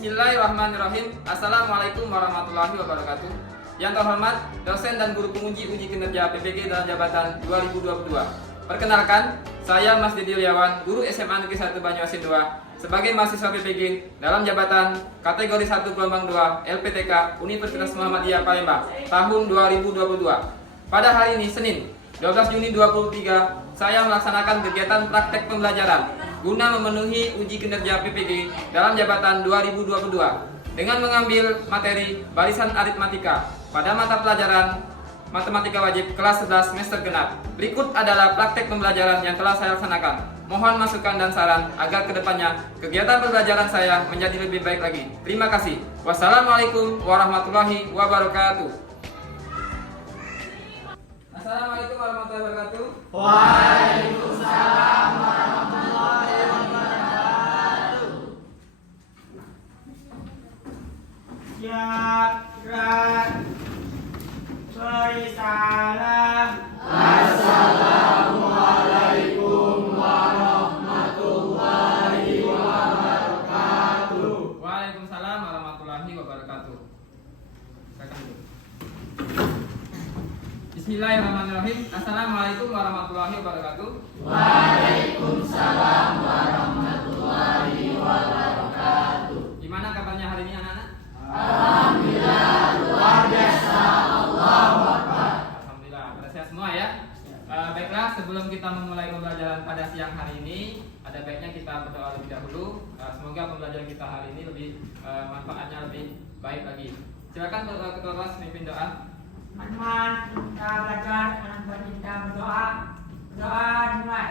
Bismillahirrahmanirrahim. Assalamualaikum warahmatullahi wabarakatuh. Yang terhormat dosen dan guru penguji uji kinerja PPG dalam jabatan 2022. Perkenalkan, saya Mas Didi Liawan, guru SMA Negeri 1 Banyuasin 2, sebagai mahasiswa PPG dalam jabatan kategori 1 gelombang 2 LPTK Universitas Muhammadiyah Palembang tahun 2022. Pada hari ini Senin 12 Juni 2023, saya melaksanakan kegiatan praktek pembelajaran guna memenuhi uji kinerja PPG dalam jabatan 2022 dengan mengambil materi barisan aritmatika pada mata pelajaran matematika wajib kelas 11 semester genap. Berikut adalah praktek pembelajaran yang telah saya laksanakan. Mohon masukan dan saran agar kedepannya kegiatan pembelajaran saya menjadi lebih baik lagi. Terima kasih. Wassalamualaikum warahmatullahi wabarakatuh. Assalamualaikum warahmatullahi wabarakatuh. Waalaikumsalam warahmatullahi wabarakatuh. Siap, gerak, beri salam. Assalamualaikum warahmatullahi wabarakatuh. Waalaikumsalam warahmatullahi wabarakatuh. Silakan dulu. Bismillahirrahmanirrahim. Assalamualaikum warahmatullahi wabarakatuh. Waalaikumsalam warahmatullahi wabarakatuh. Gimana kabarnya hari ini anak-anak? Alhamdulillah luar biasa. Allahu Akbar. Alhamdulillah, pada sehat semua ya. Baiklah, sebelum kita memulai pembelajaran pada siang hari ini, ada baiknya kita berdoa lebih dahulu. Semoga pembelajaran kita hari ini lebih manfaatnya lebih baik lagi. Silakan ketua kelas memimpin doa. Teman-teman, kita belajar dengan kita berdoa. Doa dimulai.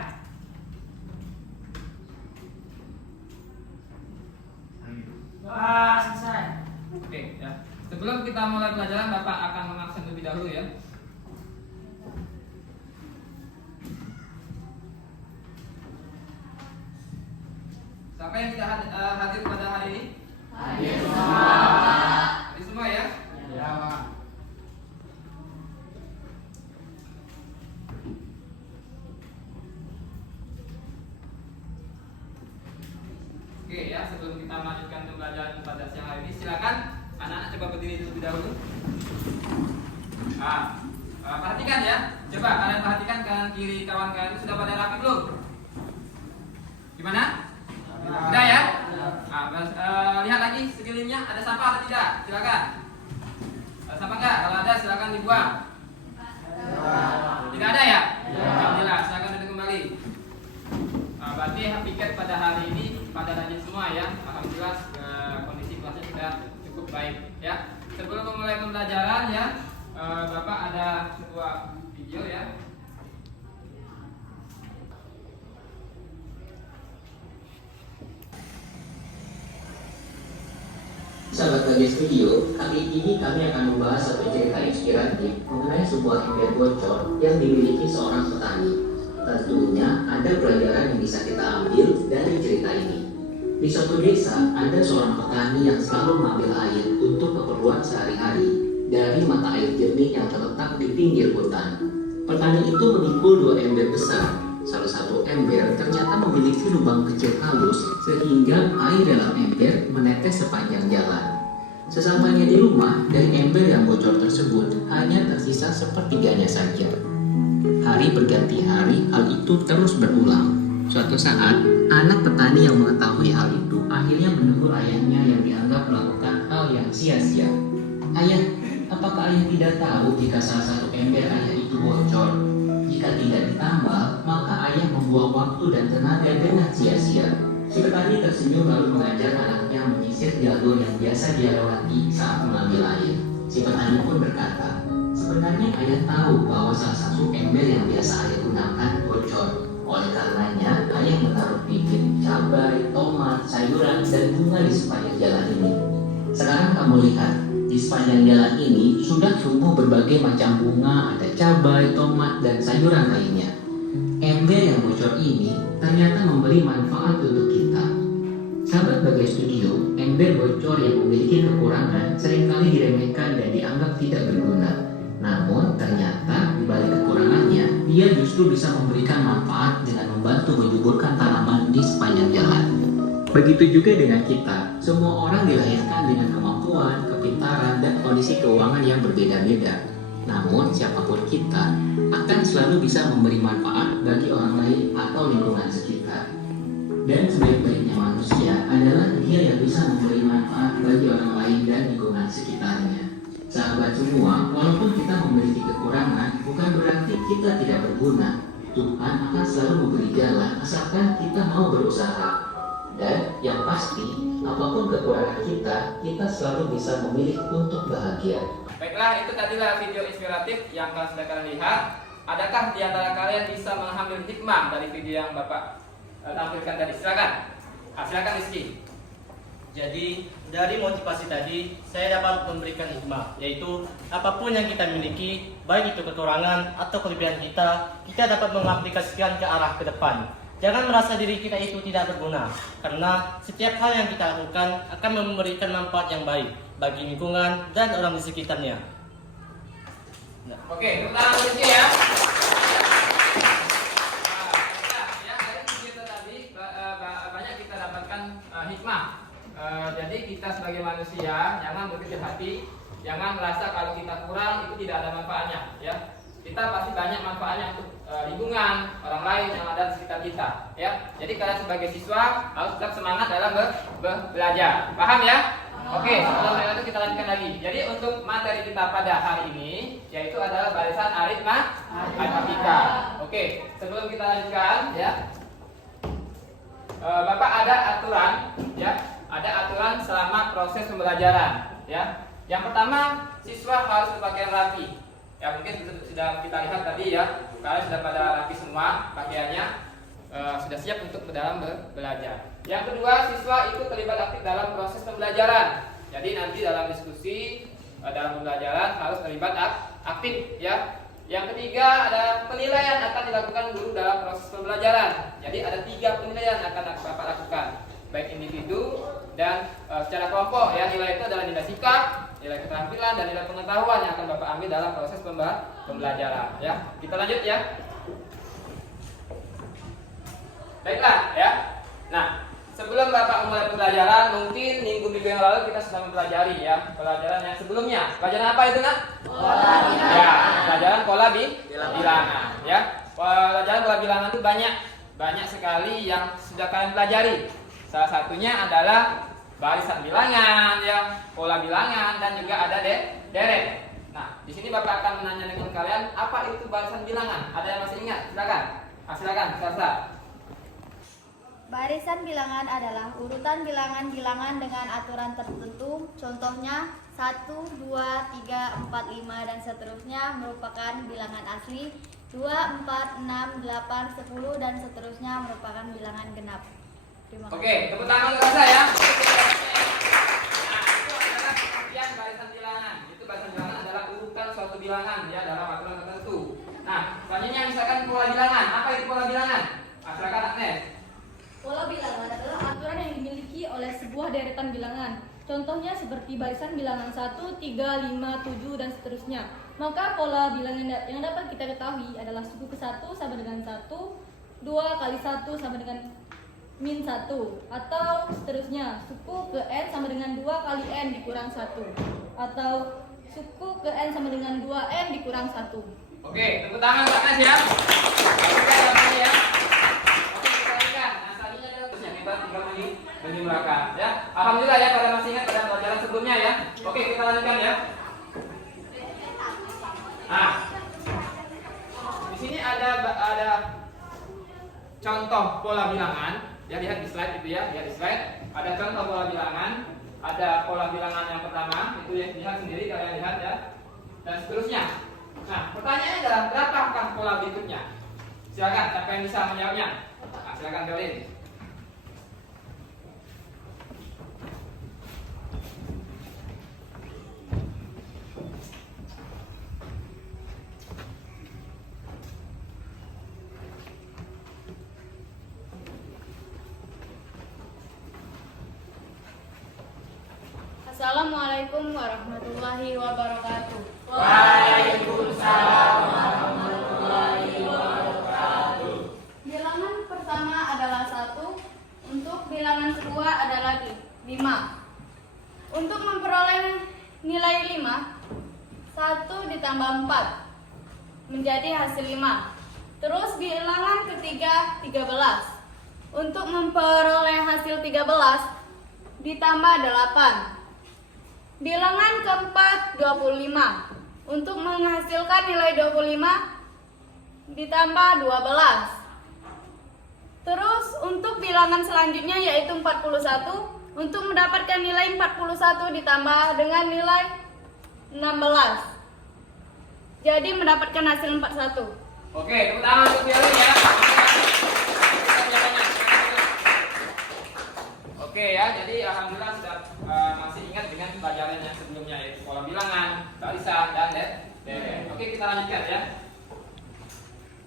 Doa selesai. Oke ya. Sebelum kita mulai pelajaran, Bapak akan mengabsen lebih dahulu ya. Siapa yang tidak hadir pada hari ini? Hadir semua. Hadir semua ya. Ya, Pak. Oke ya, sebelum kita melanjutkan pembelajaran pada siang hari ini, silakan anak-anak coba berdiri terlebih dahulu. Perhatikan ya, coba kalian perhatikan kanan kiri kawan kalian itu sudah pada rapi belum? Gimana? Sudah ya? Lihat lagi sekelilingnya ada sampah atau tidak? Silakan. Ada sampah enggak? Kalau ada silakan dibuang. Tidak ada ya? Alhamdulillah, silakan duduk kembali. Berarti piket pada hari ini pada rajin semua ya. Alhamdulillah kondisi kelasnya sudah cukup baik ya. Sebelum memulai pembelajaran ya, Bapak ada sebuah video ya. Sahabat Bagai Studio, kali ini kami akan membahas satu cerita inspiratif mengenai sebuah ember bocor yang dimiliki seorang petani. Tentunya ada pelajaran yang bisa kita ambil dari cerita ini. Di suatu desa, ada seorang petani yang selalu mengambil air untuk keperluan sehari-hari dari mata air jernih yang terletak di pinggir hutan. Petani itu memikul dua ember besar. Salah satu ember ternyata memiliki lubang kecil halus sehingga air dalam ember menetes sepanjang jalan. Sesampainya di rumah, dari ember yang bocor tersebut hanya tersisa sepertiganya saja. Hari berganti hari, hal itu terus berulang. Suatu saat, anak petani yang mengetahui hal itu akhirnya menegur ayahnya yang dianggap melakukan hal yang sia-sia. "Ayah, apakah ayah tidak tahu jika salah satu ember ayah itu bocor? Jika tidak ditambal, maka ayah membuang waktu dan tenaga dengan sia-sia." Si petani tersenyum lalu mengajak anaknya menyisir jalur yang biasa dia lewati saat mengambil air. Si petani pun berkata, "Sebenarnya ayah tahu bahwa salah satu ember yang biasa ayah gunakan bocor. Oleh karenanya, ayah menaruh bibit cabai, tomat, sayuran, dan bunga di sepanjang jalan ini. Sekarang kamu lihat, di sepanjang jalan ini sudah tumbuh berbagai macam bunga, ada cabai, tomat, dan sayuran lainnya. Ember yang bocor ini ternyata memberi manfaat untuk kita." Sahabat Bagai Studio, ember bocor yang memiliki kekurangan seringkali diremehkan dan dianggap tidak berguna. Namun ternyata di balik kekurangannya, dia justru bisa memberikan manfaat dengan membantu menyuburkan tanaman di sepanjang jalan. Begitu juga dengan kita, semua orang dilahirkan dengan kemampuan, kepintaran, dan kondisi keuangan yang berbeda-beda. Namun, siapapun kita akan selalu bisa memberi manfaat bagi orang lain atau lingkungan sekitar. Dan sebaik-baiknya manusia adalah dia yang bisa memberi manfaat bagi orang lain dan lingkungan sekitarnya. Sahabat semua, walaupun kita memiliki kekurangan, bukan berarti kita tidak berguna. Tuhan akan selalu memberi jalan asalkan kita mau berusaha. Dan yang pasti, apapun kekurangan kita selalu bisa memilih untuk bahagia. Baiklah, itu tadilah video inspiratif yang kalian sudah kalian lihat. Adakah di antara kalian bisa mengambil hikmah dari video yang Bapak tampilkan tadi? Silakan. Silakan Rizky. Jadi dari motivasi tadi saya dapat memberikan hikmah, yaitu apapun yang kita miliki, baik itu kekurangan atau kelebihan kita dapat mengaplikasikan ke arah ke depan. Jangan merasa diri kita itu tidak berguna, karena setiap hal yang kita lakukan akan memberikan manfaat yang baik bagi lingkungan dan orang di sekitarnya. Oke, tepuk tangan Rizky ya. Ya, dari video tadi banyak kita dapatkan hikmah. Jadi kita sebagai manusia jangan berkecil hati, jangan merasa kalau kita kurang itu tidak ada manfaatnya, ya. Kita pasti banyak manfaatnya untuk lingkungan, orang lain yang ada di sekitar kita, ya. Jadi kalian sebagai siswa harus tetap semangat dalam belajar. Paham ya? Oke, sebelum itu kita lanjutkan lagi. Jadi untuk materi kita pada hari ini yaitu adalah barisan aritmatika. Oke, sebelum kita lanjutkan ya. Bapak ada aturan ya. Ada aturan selama proses pembelajaran ya. Yang pertama, siswa harus berpakaian rapi. Ya, mungkin sudah kita lihat tadi ya, kalian sudah pada rapi semua pakaiannya, sudah siap untuk dalam belajar. Yang kedua, siswa itu terlibat aktif dalam proses pembelajaran. Jadi nanti dalam diskusi dalam pembelajaran harus terlibat aktif ya. Yang ketiga, ada penilaian akan dilakukan guru dalam proses pembelajaran. Jadi ada 3 penilaian akan Bapak lakukan, baik individu dan secara kelompok ya. Nilai itu adalah nilai sikap, nilai keterampilan, dan nilai pengetahuan yang akan Bapak ambil dalam proses pembelajaran ya. Kita lanjut ya. Baiklah ya. Nah, sebelum Bapak mulai pembelajaran, mungkin minggu-minggu yang lalu kita sudah mempelajari ya pelajaran yang sebelumnya. Pelajaran apa itu, Nak? Pola bilangan. Ya, pelajaran pola bilangan ya. Pelajaran pola bilangan itu banyak sekali yang sudah kalian pelajari. Salah satunya adalah barisan bilangan ya, pola bilangan, dan juga ada deret. Nah, di sini Bapak akan menanya dengan kalian apa itu barisan bilangan. Ada yang masih ingat? Silakan. Silakan, Sasa. Barisan bilangan adalah urutan bilangan-bilangan dengan aturan tertentu. Contohnya 1, 2, 3, 4, 5 dan seterusnya merupakan bilangan asli. 2, 4, 6, 8, 10 dan seterusnya merupakan bilangan genap. Terima kasih. Oke, tepuk tangan untuk Sasa ya. Nah, itu adalah pengertian barisan bilangan. Itu barisan bilangan adalah urutan suatu bilangan ya dalam aturan tertentu. Nah, selanjutnya misalkan pola bilangan. Apa itu pola bilangan? Silakan Agnes. Pola bilangan adalah aturan yang dimiliki oleh sebuah deretan bilangan. Contohnya seperti barisan bilangan 1, 3, 5, 7, dan seterusnya. Maka pola bilangan yang dapat kita ketahui adalah suku ke 1 sama dengan 1, 2 kali 1 sama dengan min 1, atau seterusnya suku ke n sama dengan 2 kali n dikurang 1, atau suku ke n sama dengan 2n dikurang 1. Oke, tepuk tangan untuk Agnes ya. Oke, jawabannya ya. Oke, kita lanjutkan. Nah, selanjutnya adalah terusnya kita tinggal menjumlahkan ya. Alhamdulillah ya, pada masih ingat pada pelajaran sebelumnya ya. Oke, kita lanjutkan ya. Nah, di sini ada contoh pola bilangan. Ya, lihat di slide itu ya, lihat di slide. Ada contoh pola bilangan. Ada pola bilangan yang pertama, itu ya, lihat sendiri, kalian lihat ya. Dan seterusnya. Nah, pertanyaannya adalah berapakah pola berikutnya? Silakan, siapa yang bisa menjawabnya? Nah, silakan Jolin. Assalamualaikum warahmatullahi wabarakatuh. Waalaikumsalam warahmatullahi wabarakatuh. Bilangan pertama adalah 1. Untuk bilangan kedua adalah 5. Untuk memperoleh nilai 5, 1 ditambah 4 menjadi hasil 5. Terus bilangan ketiga 13. Untuk memperoleh hasil 13 ditambah 8. Bilangan keempat 25. Untuk menghasilkan nilai 25 ditambah 12. Terus untuk bilangan selanjutnya yaitu 41. Untuk mendapatkan nilai 41 ditambah dengan nilai 16. Jadi mendapatkan hasil 41. Oke, tepuk tangan untuk Fialin ya. Oke ya, jadi alhamdulillah sudah masih ingat dengan pelajaran yang sebelumnya yaitu pola bilangan, barisan, dan deret. Oke, kita lanjutkan ya.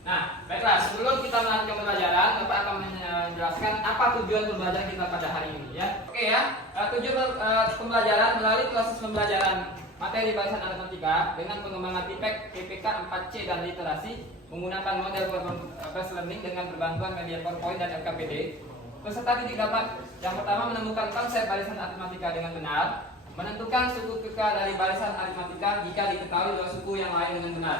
Nah, baiklah, sebelum kita melanjutkan pembelajaran, Bapak akan menjelaskan apa tujuan pembelajaran kita pada hari ini ya. Oke ya, tujuan pembelajaran melalui proses pembelajaran materi barisan aritmatika dengan pengembangan TIPEK, PPK, 4C, dan literasi menggunakan model Fast Learning dengan berbantuan media PowerPoint dan LKPD. Peserta didik dapat yang pertama menemukan konsep barisan aritmatika dengan benar, menentukan suku keka dari barisan aritmatika jika diketahui dua suku yang lain dengan benar,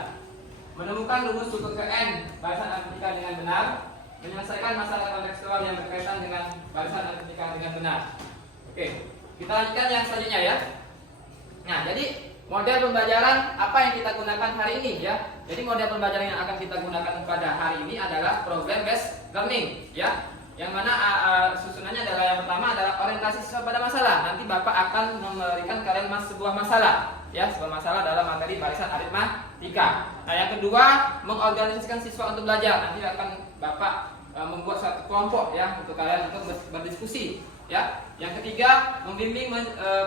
menemukan rumus suku ke N barisan aritmatika dengan benar, menyelesaikan masalah kontekstual yang berkaitan dengan barisan aritmatika dengan benar. Oke, kita lanjutkan yang selanjutnya ya. Nah, jadi model pembelajaran apa yang kita gunakan hari ini ya. Jadi model pembelajaran yang akan kita gunakan pada hari ini adalah problem based learning ya. Yang mana susunannya adalah yang pertama adalah orientasi siswa pada masalah. Nanti Bapak akan memberikan kalian sebuah masalah ya, sebuah masalah dalam materi barisan aritmatika. Nah, yang kedua mengorganisasikan siswa untuk belajar. Nanti akan Bapak membuat suatu kelompok ya untuk kalian untuk berdiskusi ya. Yang ketiga membimbing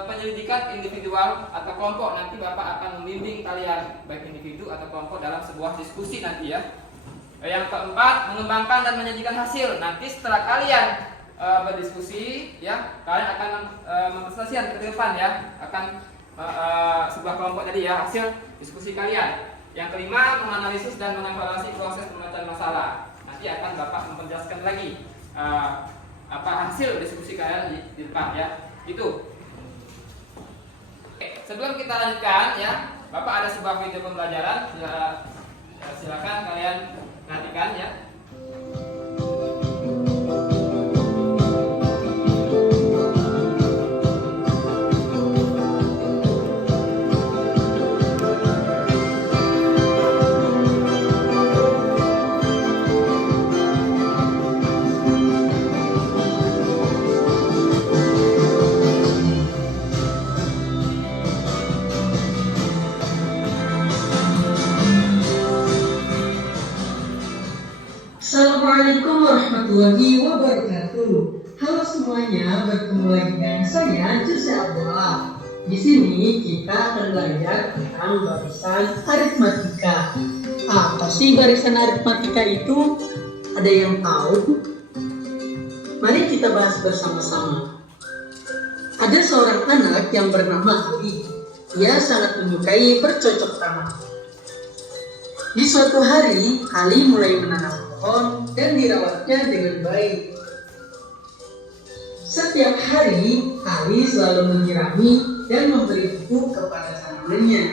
penyelidikan individual atau kelompok. Nanti Bapak akan membimbing kalian baik individu atau kelompok dalam sebuah diskusi nanti ya. Yang keempat mengembangkan dan menyajikan hasil. Nanti setelah kalian berdiskusi ya, kalian akan mempresentasikan ke depan ya, akan sebuah kelompok tadi ya, hasil diskusi kalian. Yang kelima menganalisis dan mengevaluasi proses pemecahan masalah. Nanti akan Bapak menjelaskan lagi apa hasil diskusi kalian di depan ya. Itu. Oke, sebelum kita lanjutkan ya, Bapak ada sebuah video pembelajaran. Silakan kalian nantikan ya. Assalamualaikum warahmatullahi wabarakatuh. Halo semuanya, bertemu lagi dengan saya Jose Abdullah. Di sini kita akan belajar tentang barisan aritmatika. Apa sih barisan aritmatika itu? Ada yang tahu? Mari kita bahas bersama-sama. Ada seorang anak yang bernama Ali. Ia sangat menyukai bercocok tanam. Di suatu hari, Ali mulai menanam pohon dan dirawatnya dengan baik. Setiap hari, Ali selalu menyirami dan memberi pupuk kepada tanamannya.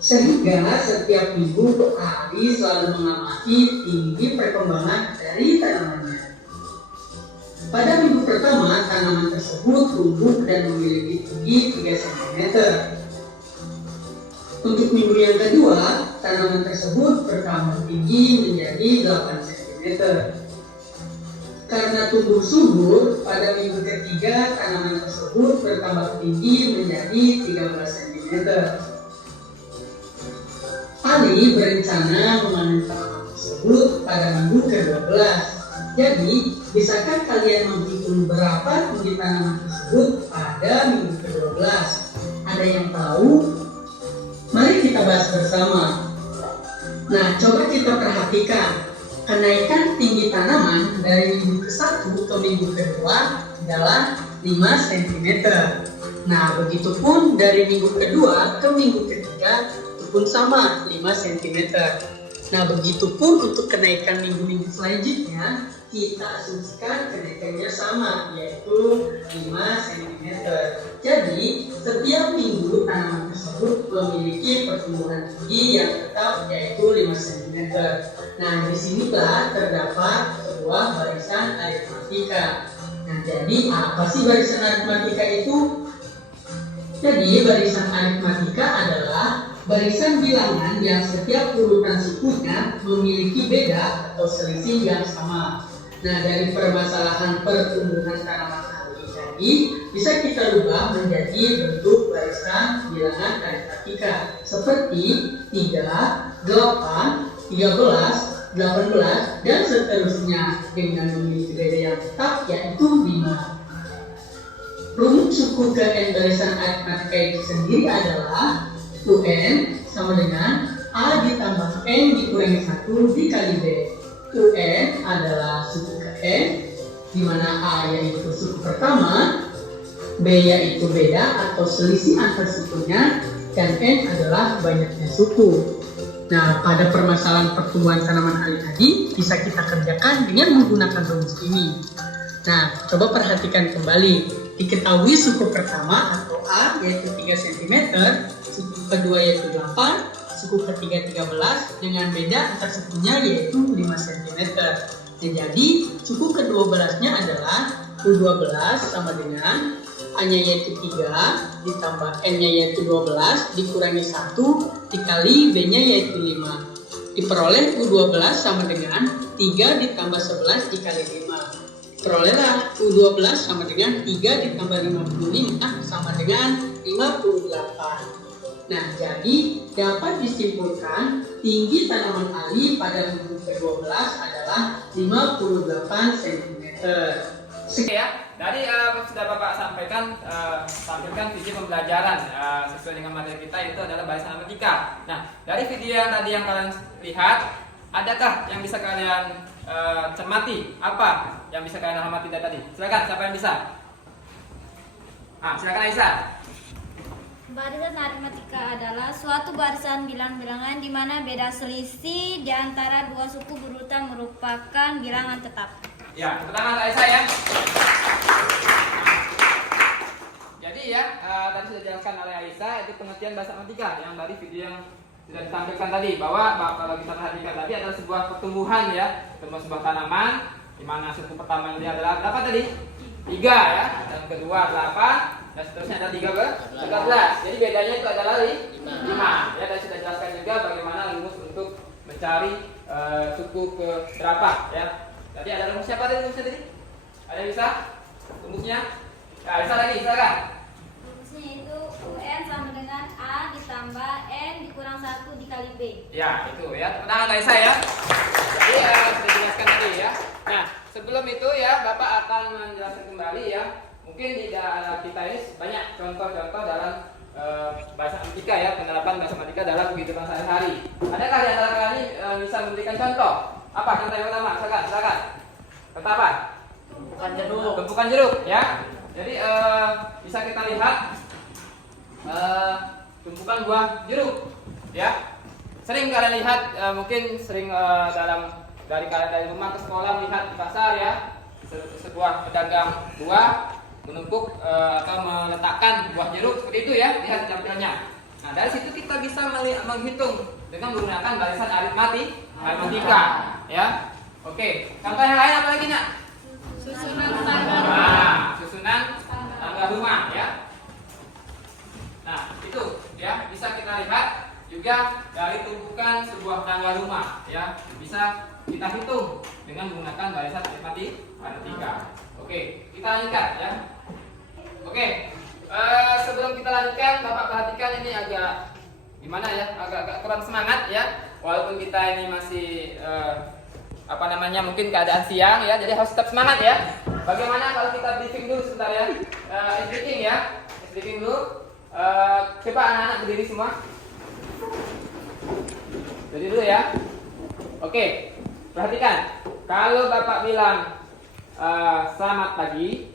Sehingga setiap minggu, Ali selalu mengamati tinggi perkembangan dari tanamannya. Pada minggu pertama, tanaman tersebut tumbuh dan memiliki tinggi 3 cm. Untuk minggu yang kedua, tanaman tersebut bertambah tinggi menjadi 8 cm. Karena tumbuh subur, pada minggu ketiga tanaman tersebut bertambah tinggi menjadi 13 cm. Ali berencana memanen tanaman tersebut pada minggu ke-12. Jadi, bisakah kalian menghitung berapa tinggi tanaman tersebut pada minggu ke-12? Ada yang tahu? Mari kita bahas bersama. Nah, coba kita perhatikan. Kenaikan tinggi tanaman dari minggu ke-1 ke minggu kedua adalah 5 cm. Nah, begitupun dari minggu kedua ke minggu ketiga itu pun sama, 5 cm. Nah, begitupun untuk kenaikan minggu-minggu selanjutnya, kita asumsikan kenaikan kenaikannya sama, yaitu 5 cm. Jadi, setiap minggu tanaman tersebut memiliki pertumbuhan tinggi yang tetap, yaitu 5 cm. Nah, disinilah terdapat sebuah barisan aritmatika. Nah, jadi apa sih barisan aritmatika itu? Jadi, barisan aritmatika adalah barisan bilangan yang setiap urutan sukunya memiliki beda atau selisih yang sama. Nah, dari permasalahan pertumbuhan tanaman alih tadi bisa kita rubah menjadi bentuk barisan bilangan aritmatika seperti 3, 8, 13, 18, dan seterusnya dengan memiliki beda yang tetap, yaitu 5. Rumus suku ke n barisan aritmatika itu sendiri adalah UN sama dengan A ditambah N dikurangi 1 dikali B. UN adalah suku ke N, di mana A yaitu suku pertama, B yaitu beda atau selisih antar sukunya, dan N adalah banyaknya suku. Nah, pada permasalahan pertumbuhan tanaman alih tadi bisa kita kerjakan dengan menggunakan rumus ini. Nah, coba perhatikan kembali. Diketahui suku pertama atau A yaitu 3 cm, suku kedua yaitu 8, suku ketiga 13, dengan beda antar sukunya yaitu 5 cm. Nah, jadi suku ke-12-nya adalah U12 sama dengan A-nya yaitu 3 ditambah N-nya yaitu 12 dikurangi 1 dikali B-nya yaitu 5. Diperoleh U12 sama dengan 3 ditambah 11 dikali 5. Perolehlah U12 sama dengan 3 ditambah 55 sama dengan 58. Nah, jadi dapat disimpulkan tinggi tanaman alih pada minggu ke-12 adalah 58 cm. Ya, tadi sudah Bapak sampaikan tampilkan video pembelajaran sesuai dengan materi kita, itu adalah barisan aritmatika. Nah, dari video yang tadi yang kalian lihat, adakah yang bisa kalian cermati? Apa yang bisa kalian amati dari tadi? Silakan, siapa yang bisa? Silakan Aisyah. Barisan aritmatika adalah suatu barisan bilangan-bilangan di mana beda selisih di antara dua suku berurutan merupakan bilangan tetap. Ya, tepuk tangan Aisyah ya. Jadi ya, tadi sudah dijelaskan oleh Aisyah itu pengertian bahasa aritmatika yang dari video yang sudah ditampilkan tadi, bahwa kalau kita perhatikan tadi adalah sebuah pertumbuhan ya, sebuah tanaman di mana suku pertama ini adalah berapa tadi? 3 ya, dan kedua 8, dan seterusnya ada 13. Jadi bedanya itu adalah 5. Ya, dan sudah jelaskan juga bagaimana rumus untuk mencari suku ke berapa ya. Tadi ada rumus siapa tadi rumusnya tadi? Ada yang bisa? Rumusnya? Ya, bisa lagi, silakan. Rumusnya itu UN sama dengan A ditambah N dikurang 1 dikali B. Ya, itu ya. Tenang Aisyah ya. Jadi sudah dijelaskan tadi ya. Nah, sebelum itu ya Bapak akan menjelaskan kembali ya. Mungkin di dalam kita ini banyak contoh-contoh dalam bahasa aritmatika ya, penerapan bahasa aritmatika dalam kehidupan sehari-hari. Adakah di antara kalian bisa memberikan contoh? Apa contoh yang pertama? Silakan. Contoh apa? Tumpukan jeruk ya. Jadi bisa kita lihat tumpukan buah jeruk ya. Sering kalian lihat mungkin sering dari kalian dari rumah ke sekolah melihat di pasar ya, sebuah pedagang buah menumpuk atau meletakkan buah jeruk seperti itu ya, lihat tampilannya. Nah, dari situ kita bisa menghitung dengan menggunakan barisan aritmatika ya. Oke, contoh yang lain apa lagi nak? Susunan tangga. Susunan tangga rumah ya. Nah, itu ya bisa kita lihat juga dari tumpukan sebuah tangga rumah ya, bisa kita hitung dengan menggunakan barisan aritmatika. Oke, kita lanjutkan ya. Oke, sebelum kita lanjutkan, Bapak perhatikan ini agak gimana ya, agak kurang semangat ya. Walaupun kita ini masih mungkin keadaan siang ya, jadi harus tetap semangat ya. Bagaimana kalau kita briefing dulu sebentar ya, briefing dulu. Coba anak-anak berdiri semua. Berdiri dulu ya. Oke, perhatikan. Kalau Bapak bilang selamat pagi,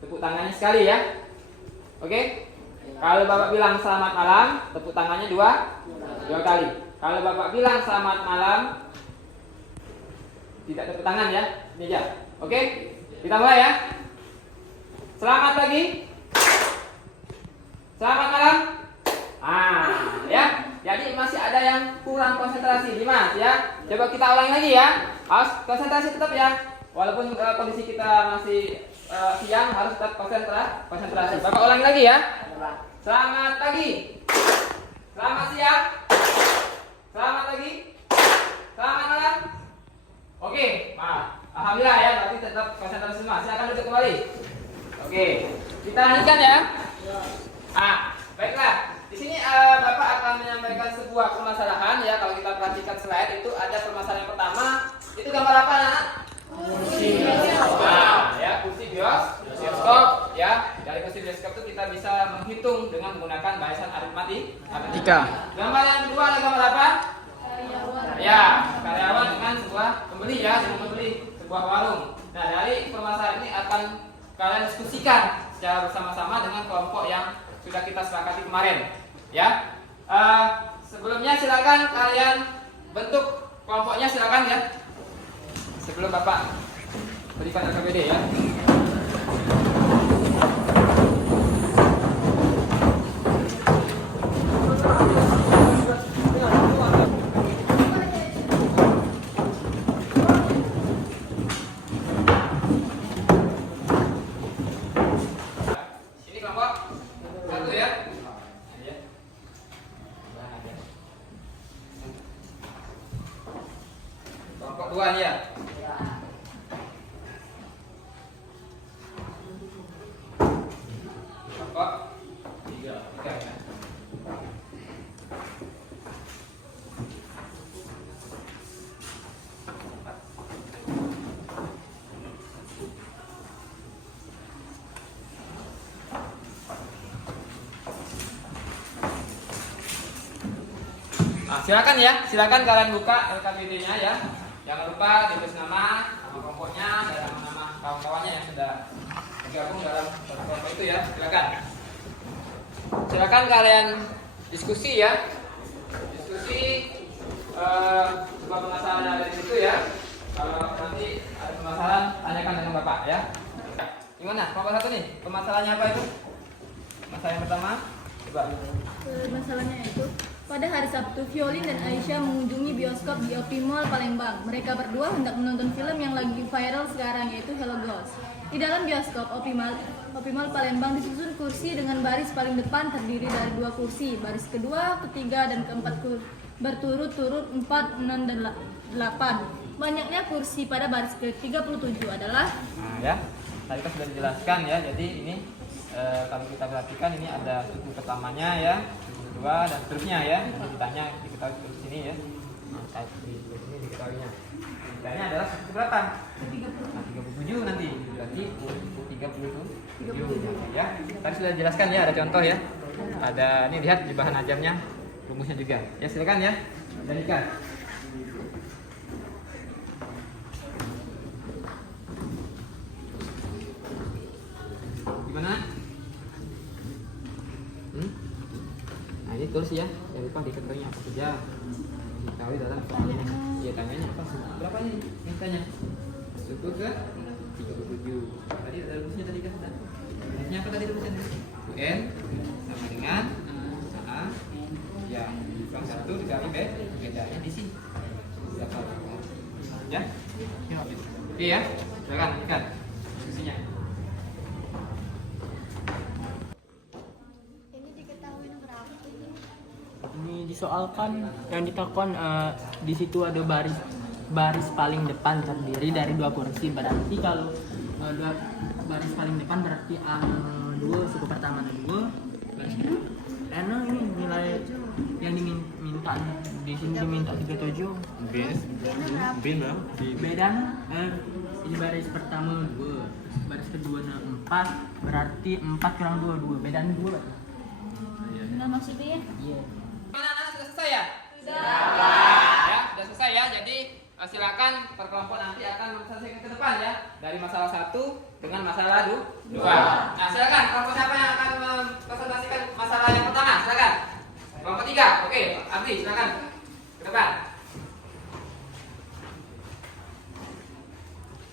tepuk tangannya sekali ya. Oke. Kalau Bapak bilang selamat malam, tepuk tangannya dua kali. Kalau Bapak bilang selamat malam, tidak tepuk tangan ya. Ini aja. Oke. Kita mulai ya. Selamat pagi. Selamat malam. Ya. Jadi masih ada yang kurang konsentrasi, Dimas ya. Coba kita ulangi lagi ya. Harus konsentrasi tetap ya. Walaupun kondisi kita masih siang, harus tetap konsentrasi. Bapak ulangi lagi ya. Selamat pagi. Selamat siang. Selamat pagi. Selamat malam. Oke, alhamdulillah ya, berarti tetap konsentrasi semua. Silakan duduk kembali. Oke, kita lanjutkan ya. Baiklah. Di sini Bapak akan menyampaikan sebuah permasalahan ya. Kalau kita perhatikan slide itu ada permasalahan yang pertama. Itu gambar apa, anak? Kursi bioskop. Ya, kursi bioskop ya. Dari kursi bioskop itu kita bisa menghitung dengan menggunakan bahasan aritmatika. Gambar yang kedua ada gambar apa? Ya, karyawan dengan sebuah pembeli ya, dengan membeli sebuah warung. Nah, dari permasalahan ini akan kalian diskusikan secara bersama-sama dengan kelompok yang sudah kita sepakati kemarin. Ya, sebelumnya silakan kalian bentuk kelompoknya, silakan ya. Sebelum Bapak berikan AKBD ya. Ini kelompok satu ya. Kelompok dua nih ya. Kelompok tiga ya. Silakan ya, silakan kalian buka LKPD-nya ya. Jangan lupa ditulis nama kelompoknya dan nama kawan-kawannya yang sudah bergabung dalam kelompok itu ya. Silakan. Silakan kalian diskusi ya. Diskusi sebuah permasalahan yang ada di situ ya. Kalau nanti ada permasalahan, tanyakan dengan Bapak ya. Gimana? Kelompok satu nih, permasalahannya apa itu? Masalah yang pertama, coba. Masalahnya itu, pada hari Sabtu, Violin dan Aisyah mengunjungi bioskop di Optimal Palembang. Mereka berdua hendak menonton film yang lagi viral sekarang, yaitu Hello Ghost. Di dalam bioskop Optimal Palembang disusun kursi dengan baris paling depan terdiri dari 2 kursi. Baris kedua, ketiga, dan keempat berturut-turut 4, 6, dan 8. Banyaknya kursi pada baris ke-37 adalah... Ya, tadi kan sudah dijelaskan ya. Jadi ini kalau kita perhatikan ini ada suku pertamanya ya, suku kedua dan seterusnya ya. Nanti ditanya diketahui di sini ya. Nah, di sini diketahuinya. Ditanya adalah suku berapa? Nah, 37 nanti. Berarti 37 ya. Tadi sudah dijelaskan ya, ada contoh ya. Ada ini lihat di bahan ajarnya rumusnya juga. Ya silakan ya. Jadikan. Gimana? Nah ini terus ya, jangan lupa diketahui apa saja. Diketahui dalam soalnya. Iya tanyanya apa? Berapa nih? Yang tanya? Suku ke 37. Tadi ada rumusnya tadi kan sudah. Rumusnya apa tadi rumusnya? UN sama dengan A yang dikali 1 dikali B, bedanya di sini. Berapa? Ya? Oke ya, silakan ikan diskusinya. Ini disoalkan yang ditekan di situ ada baris paling depan terdiri dari 2 kursi. Berarti kalau baris paling depan berarti A2, suku pertama ada 2. Baris kedua ini nilai yang diminta di sini diminta 37. Beda ini baris pertama 2, baris kedua 4, berarti 4 kurang 2 bedanya 2. Nah, maksudnya? Iya. Anak-anak sudah selesai ya? Sudah. Ya, sudah selesai ya. Jadi silakan per kelompok nanti akan selesaikan ke depan ya. Dari masalah 1 dengan masalah 2. Nah, silakan kelompok siapa yang akan mempresentasikan masalah yang pertama? Silakan. Kelompok 3. Oke, Abdi silakan ke depan.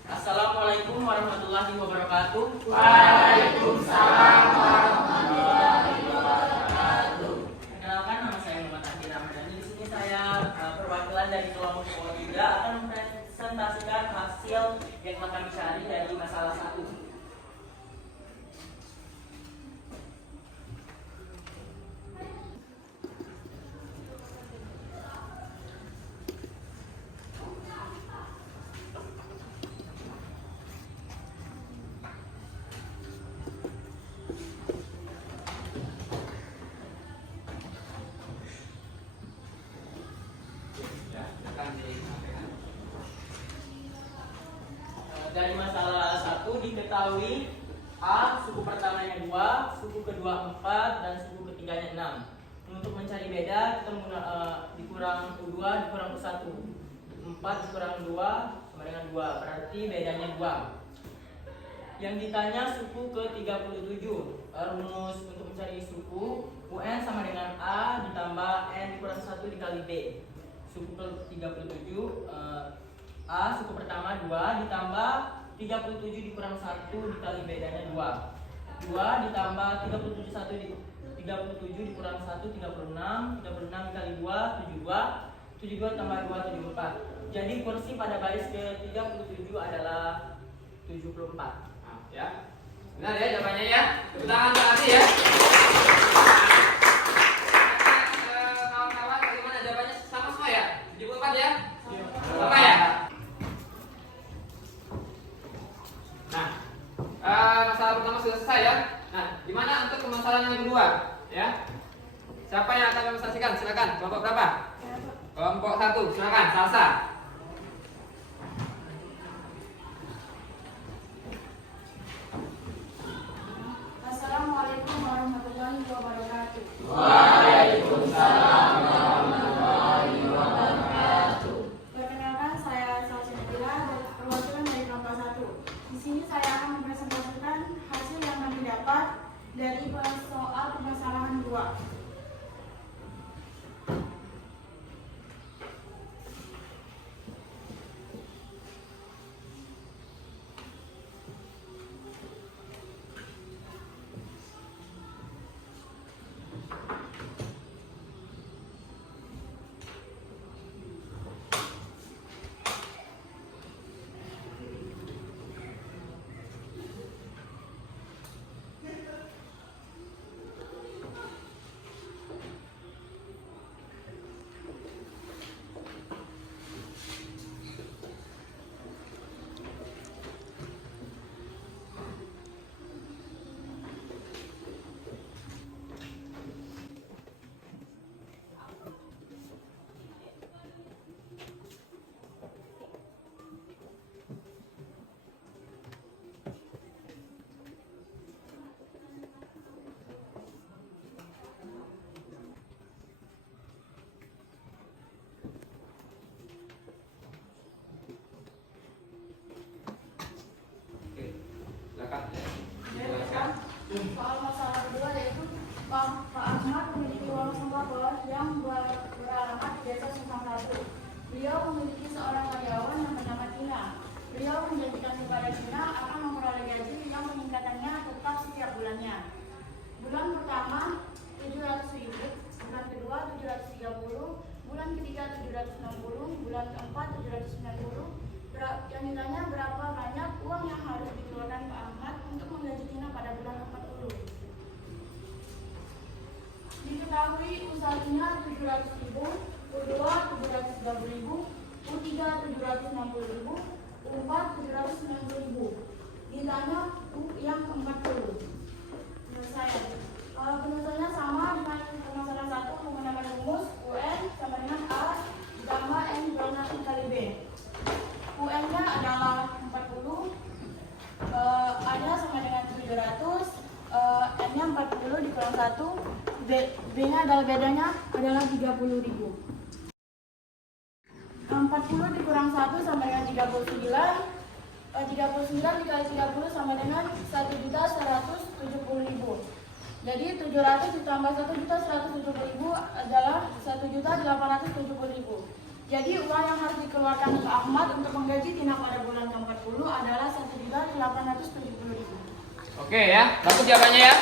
Assalamualaikum warahmatullahi wabarakatuh. Waalaikumsalam warahmatullahi wabarakatuh. Perkenalkan, nama saya Muhammad Adi Ramadhani. Di sini saya perwakilan dari kelompok O3 akan mempresentasikan hasil yang telah kami cari dari masalah 1. Dari masalah 1 diketahui A, suku pertamanya 2, suku kedua 4, dan suku ketiganya 6. Untuk mencari beda, kita dikurang U2 dikurang U1. 4 dikurang 2 sama dengan 2, berarti bedanya 2. Yang ditanya suku ke-37. Rumus untuk mencari suku, UN sama dengan A ditambah N dikurang 1 dikali B. Suku ke-37, A suku pertama 2 ditambah 37 dikurang 1 dikali bedanya 2. 2 ditambah 37 dikurang 1 36. 36 dikali 2 72. 72 tambah 2 74. Jadi kursi pada baris ke-37 adalah 74. Nah, ya. Benar ya jawabannya ya. Tepuk tangan kasih ya. Kawan-kawan bagaimana jawabannya? Sama semua ya? 74 ya? Sama ya? Masalah pertama sudah selesai ya. Nah, gimana untuk permasalahan yang kedua? Ya, siapa yang akan memotivasikan? Silakan. Kelompok berapa? Kelompok 1. Silakan. Salsa. Assalamualaikum warahmatullahi wabarakatuh. Waalaikumsalam warahmatullahi wabarakatuh. Perkenalkan, saya Salsa Nabila, perwakilan dari kelompok 1. Di sini saya akan mempresentasikan hasil yang kami dapat dari soal permasalahan 2. Silakan. Soal masalah kedua yaitu Pak Ahmad memiliki uang sembako yang beralamat di desa Simpang 1. Beliau memiliki seorang karyawan yang bernama Tina. Beliau menjanjikan kepada Tina akan memperoleh gaji yang meningkatannya tetap setiap bulannya. Bulan pertama 700.000, bulan kedua 730, bulan ketiga 760, bulan keempat 790. Yang ditanya berapa banyak uang yang harus dikeluarkan Pak Ahmad untuk menggaji Tina pada bulan 40. Diketahui usaha Tina 700.000, U2 730.000, U3 760.000, U4 790.000. Ditanya U yang 40. Selesai. Penyelesaiannya sama dengan permasalahan 1 menggunakan rumus UN sama dengan A ditambah N dikurang 1 kali B. UN-nya adalah 40, A-nya sama dengan 700, N-nya 40 dikurang 1, B-nya adalah bedanya adalah 30.000. 40 dikurang 1 sama dengan 39, 39 dikali 30 sama dengan 1.170.000. Jadi 700 ditambah 1.170.000 adalah 1.870.000. Jadi uang yang harus dikeluarkan ke Ahmad untuk menggaji Tina pada bulan ke-40 adalah 1.870.000. Oke ya, bagus jawabannya ya. Nah,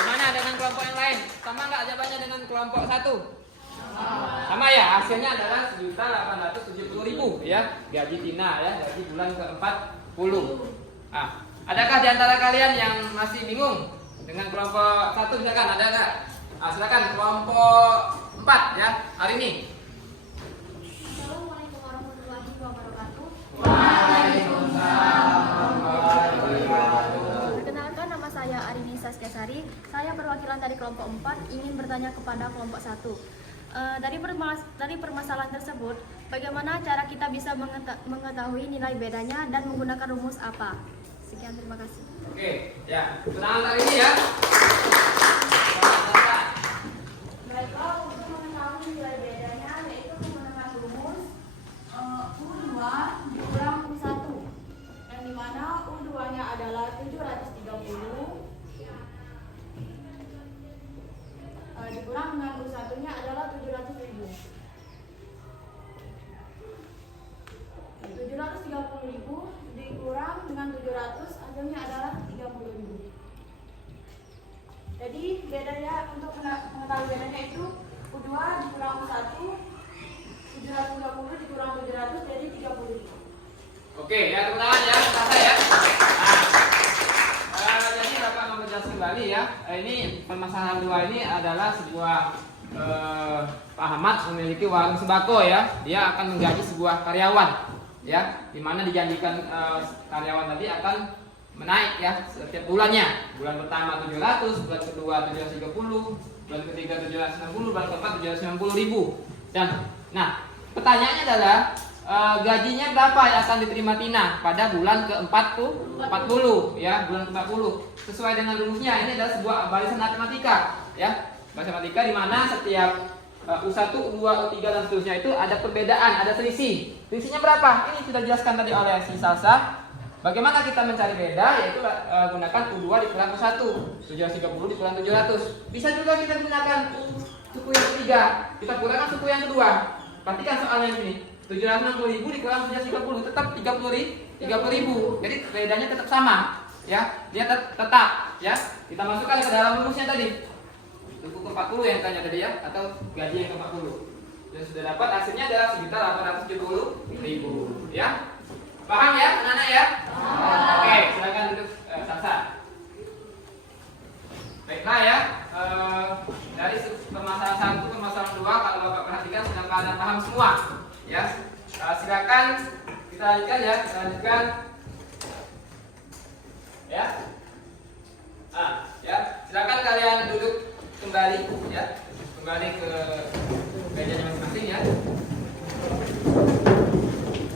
gimana dengan kelompok yang lain? Sama nggak jawabannya dengan kelompok 1? Sama ya, hasilnya adalah 1.870.000 ya, gaji Tina ya, gaji bulan ke-40. Nah, adakah di antara kalian yang masih bingung dengan kelompok 1? Silakan, ada nggak? Nah, silakan kelompok 4 ya, hari ini. Assalamualaikum warahmatullahi wabarakatuh. Perkenalkan, nama saya Arini Saskiasari. Saya perwakilan dari kelompok 4 ingin bertanya kepada kelompok 1. Dari permasalahan tersebut, bagaimana cara kita bisa mengetahui nilai bedanya dan menggunakan rumus apa? Sekian, terima kasih. Oke, ya, tenang hari ini ya. Baiklah, untuk mengetahui nilai bedanya yaitu menggunakan rumus U2 dikurang U1, yang dimana U2-nya adalah 730 dikurang dengan U1-nya adalah 700.000. 730.000 dikurang dengan 700 hasilnya adalah 30.000. Jadi bedanya, untuk mengetahui bedanya itu U2 dikurang U1, 730 dikurang 700 jadi 30.000. Oke, ya teman-teman ya, selesai ya. Jadi Bapak mau menjelaskan kembali ya. Ini permasalahan 2 ini adalah sebuah Pak Ahmad memiliki warung sembako ya. Dia akan menggaji sebuah karyawan ya, dimana dijanjikan karyawan tadi akan menaik ya setiap bulannya. Bulan pertama 700, bulan kedua 730, bulan ketiga 760, bulan keempat 790.000. Dan nah, pertanyaannya adalah gajinya berapa yang akan diterima Tina pada bulan ke-40 ya, bulan ke-40. Sesuai dengan rumusnya, ini adalah sebuah barisan matematika ya. Barisan matematika di mana setiap U1, U2, U3 dan seterusnya itu ada perbedaan, ada selisih. Selisihnya berapa? Ini sudah dijelaskan tadi oleh si Salsa. Bagaimana kita mencari beda? Yaitu gunakan U2 dikurang U1, 730 dikurang 700. Bisa juga kita gunakan suku yang ketiga, kita kurangkan suku yang kedua. Perhatikan soalnya ini, 760.000 dikurang 730 tetap 30.000. Jadi bedanya tetap sama, ya. Dia tetap, ya. Kita masukkan ke dalam rumusnya tadi. Suku ke-40 yang tanya tadi ya, atau gaji yang ke-40. Dan sudah dapat hasilnya adalah 1.870.000, ya. Paham ya, anak-anak ya? Oke, silakan duduk Salsa. Baiklah ya, dari permasalahan 1 ke permasalahan 2, kalau Bapak perhatikan sudah pada paham semua, ya. Silakan kita lanjutkan ya, ya. Ya, silakan kalian duduk kembali, ya, kembali ke mejanya masing-masing ya.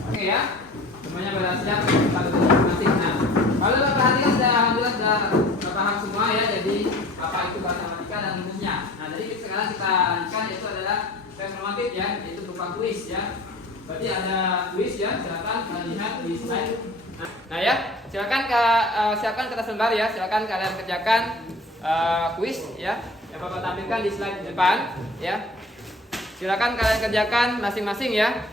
Oke ya. Semuanya berhasil pada masing-masing. Nah, kalau Bapak perhatikan alhamdulillah sudah paham semua ya. Jadi apa itu bahasa matematika dan rumusnya. Nah, jadi sekarang kita lanjutkan, yaitu adalah tes formatif ya, yaitu berupa kuis ya. Berarti ada kuis ya. Silakan lihat di slide. Nah ya, silakan kita sembari ya. Silakan kalian kerjakan kuis ya. Yang Bapak tampilkan di slide depan ya. Silakan kalian kerjakan masing-masing ya.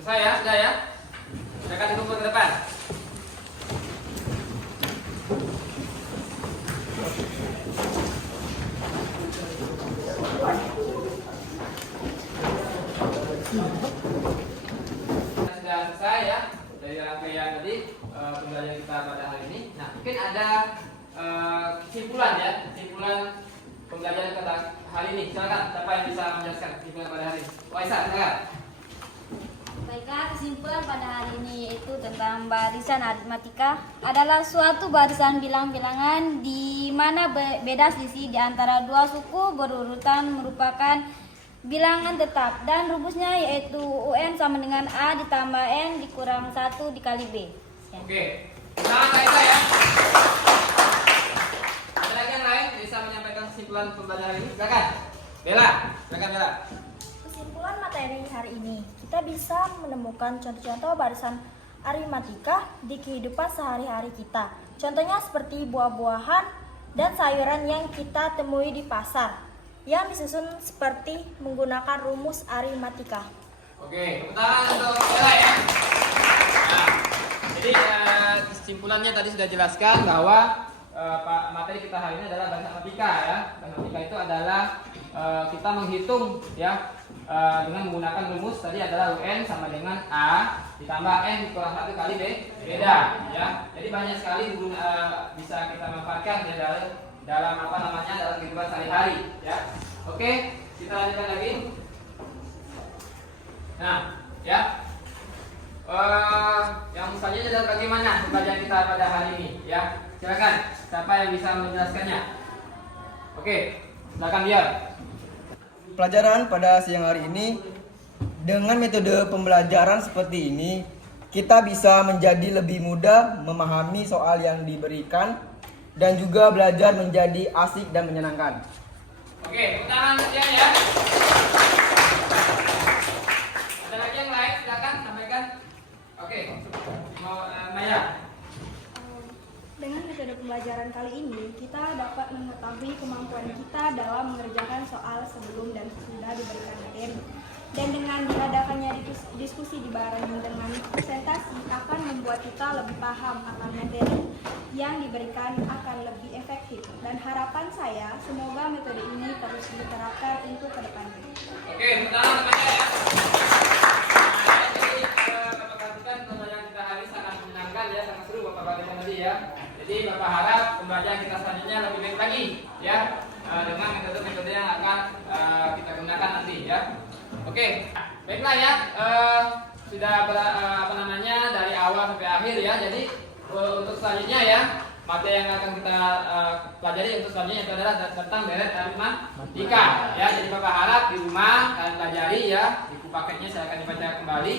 Selesai ya, sudah ya. Silakan dikumpul ke depan. Sudah selesai ya dari rangkaian tadi pembelajaran kita pada hari ini. Nah, mungkin ada kesimpulan ya, kesimpulan pembelajaran pada hari ini. Silakan, siapa yang bisa menjelaskan kesimpulan pada hari ini? Waisa, silakan. Baiklah, kesimpulan pada hari ini yaitu tentang barisan aritmatika adalah suatu barisan bilang-bilangan di mana beda sisi di antara dua suku berurutan merupakan bilangan tetap dan rumusnya yaitu UN sama dengan A ditambah N dikurang 1 dikali B. Oke, tangan Kaisa ya. Ada lagi yang lain bisa menyampaikan kesimpulan pembelajaran ini? Silakan. Bella, silakan Bella. Kesimpulan materi hari ini, kita bisa menemukan contoh-contoh barisan aritmatika di kehidupan sehari-hari kita. Contohnya seperti buah-buahan dan sayuran yang kita temui di pasar yang disusun seperti menggunakan rumus aritmatika. Oke, tepuk tangan untuk Bella ya. Nah, jadi kesimpulannya tadi sudah jelaskan bahwa materi kita hari ini adalah barisan aritmatika ya. Barisan aritmatika itu adalah kita menghitung ya dengan menggunakan rumus tadi adalah UN sama dengan A ditambah N dikurang 1 kali B beda ya. Jadi banyak sekali bisa kita manfaatkan ya dalam apa namanya dalam kehidupan sehari-hari ya. Oke, kita lanjutkan lagi. Nah, ya. Yang selanjutnya adalah bagaimana pembelajaran kita pada hari ini ya. Silakan, siapa yang bisa menjelaskannya? Oke, silakan Biar. Pelajaran pada siang hari ini, dengan metode pembelajaran seperti ini, kita bisa menjadi lebih mudah memahami soal yang diberikan dan juga belajar menjadi asik dan menyenangkan. Oke, tangan Biar ya. Ada lagi yang lain? Silakan sampaikan. Oke, mau Maya. Dengan metode pembelajaran kali ini, kita dapat mengetahui kemampuan kita dalam mengerjakan soal sebelum dan sesudah diberikan materi. Dan dengan diadakannya diskusi dibarengi dengan presentasi akan membuat kita lebih paham akan materi yang diberikan akan lebih efektif. Dan harapan saya, semoga metode ini terus diterapkan untuk kedepannya. Oke, tangan temannya ya. Nah, jadi Bapak perhatikan pembelajaran kita hari ini sangat menyenangkan ya, sangat seru Bapak perhatikan tadi ya. Jadi Bapak harap pembelajaran kita selanjutnya lebih baik lagi ya dengan metode-metode yang akan kita gunakan nanti ya. Oke, baiklah ya. Sudah dari awal sampai akhir ya. Jadi untuk selanjutnya ya materi yang akan kita pelajari untuk selanjutnya itu adalah tentang deret aritmatika ya. Jadi Bapak harap di rumah kalian pelajari ya. Buku paketnya saya akan dibaca kembali.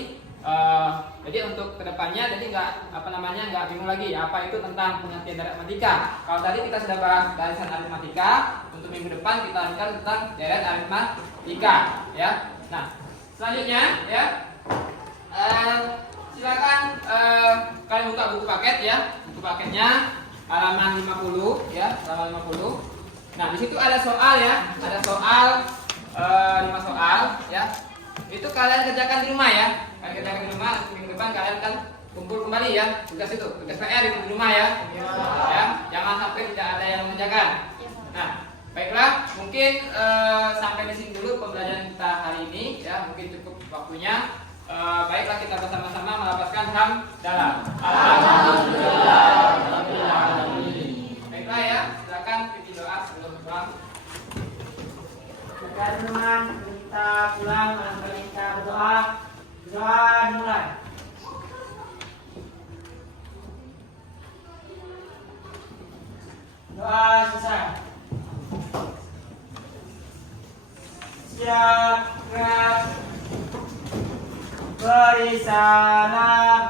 Jadi untuk kedepannya jadi nggak bingung lagi apa itu tentang pengertian deret aritmatika. Kalau tadi kita sudah bahas barisan aritmatika, untuk minggu depan kita lanjutkan tentang deret aritmatika ya. Nah selanjutnya ya silakan kalian buka buku paket ya, buku paketnya halaman 50 ya, halaman 50. Nah di situ ada soal ya, ada soal 5 soal ya. Itu kalian kerjakan di rumah ya. Kalian kerjakan di rumah, minggu depan kalian kan kumpul kembali ya. Tugas PR itu di rumah ya. Ya, jangan sampai tidak ada yang mengerjakan. Nah, baiklah, mungkin sampai di sini dulu pembelajaran kita hari ini ya. Mungkin cukup waktunya. Baiklah kita bersama-sama melapaskan hamdalah. Alhamdulillah. Baiklah ya, silakan pimpin doa sebelum pulang. Teman-teman, kita pulang, kita berdoa. Doa dimulai. Doa selesai. Siap, gerak. Beri salam.